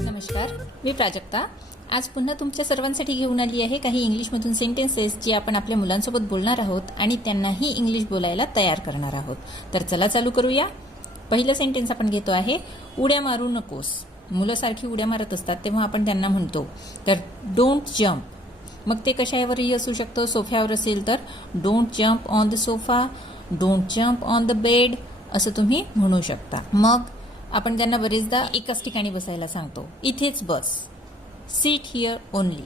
नमस्कार मी प्राजक्ता. आज पुन्हा तुमच्या सर्वांसाठी घेऊन आली आहे काही इंग्लिशमधून सेंटेन्सेस जी आपण आपल्या मुलांसोबत बोलणार आहोत आणि त्यांनाही इंग्लिश बोलायला तयार करणार आहोत. तर चला चालू करूया. पहिलं सेंटेन्स आपण घेतो आहे उड्या मारू नकोस. मुलं सारखी उड्या मारत असतात तेव्हा आपण त्यांना म्हणतो तर डोंट जम्प मग ते कशावरही असू शकतं सोफ्यावर असेल तर don't jump on the sofa don't jump on the bed असं तुम्ही म्हणू शकता. मग आपण त्यांना बरेचदा एकाच ठिकाणी बसायला सांगतो. इथेच बस. Sit here only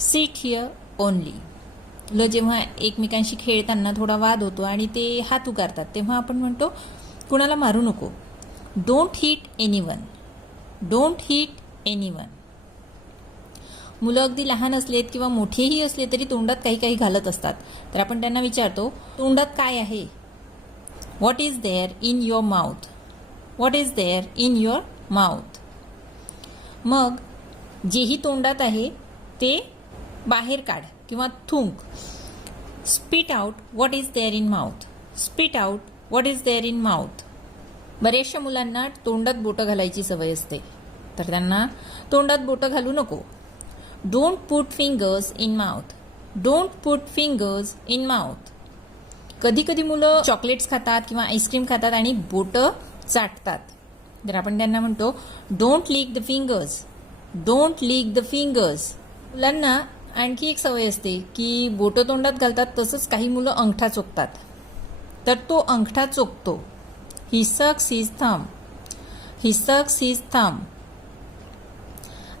sit here only ल जेव्हा एकमेकांशी खेळताना थोडा वाद होतो आणि ते हात उगारतात तेव्हा आपण म्हणतो कुणाला मारू नको. Don't hit anyone don't hit anyone मुलं अगदी लहान असलेत किंवा मोठेही असले तरी तोंडात काही काही घालत असतात. तर आपण त्यांना विचारतो तोंडात काय आहे? What is there in your mouth what is there in your mouth मग जेही तोंडात आहे ते बाहेर काढ किंवा थुंक. Spit out what is there in mouth spit out what is there in mouth बऱ्याचशा मुलांना तोंडात बोटं घालायची सवय असते. तर त्यांना तोंडात बोटं घालू नको. Don't put fingers in mouth don't put fingers in mouth कधी कधी मुलं चॉकलेट्स खातात किंवा आईस्क्रीम खातात आणि बोटं चाटतात. तर आपण त्यांना म्हणतो don't lick the fingers don't lick the fingers मुलांना आणखी एक सवय असते की बोटं तोंडात घालतात तसंच काही मुलं अंगठा चोखतात तर तो अंगठा चोकतो. ही सक्स हिज थम ही सक्स हिज थम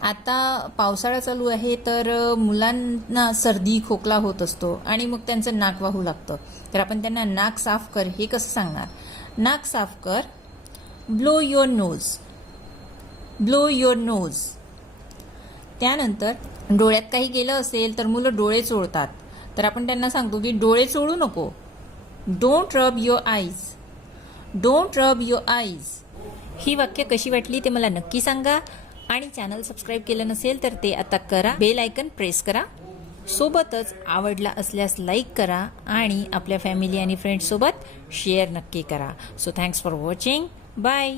आता पावसाळा चालू आहे तर मुलांना सर्दी खोकला होत असतो आणि मग त्यांचं नाक वाहू लागतं. तर आपण त्यांना नाक साफ कर हे कसं सांगणार? नाक साफ कर. Blow your nose blow your nose त्यानंतर डोळ्यात काही गेलं असेल तर मुलं डोळे चोळतात. तर आपण त्यांना सांगतो की डोळे चोळू नको. Don't rub your eyes don't rub your eyes ही वाक्य कशी वाटली ते मला नक्की सांगा. आणि चॅनल सबस्क्राईब केलं नसेल तर ते आता करा. बेल आयकन प्रेस करा. सोबतच आवडला असल्यास लाईक करा आणि आपल्या फॅमिली आणि फ्रेंड्ससोबत शेअर नक्की करा. So thanks for watching bye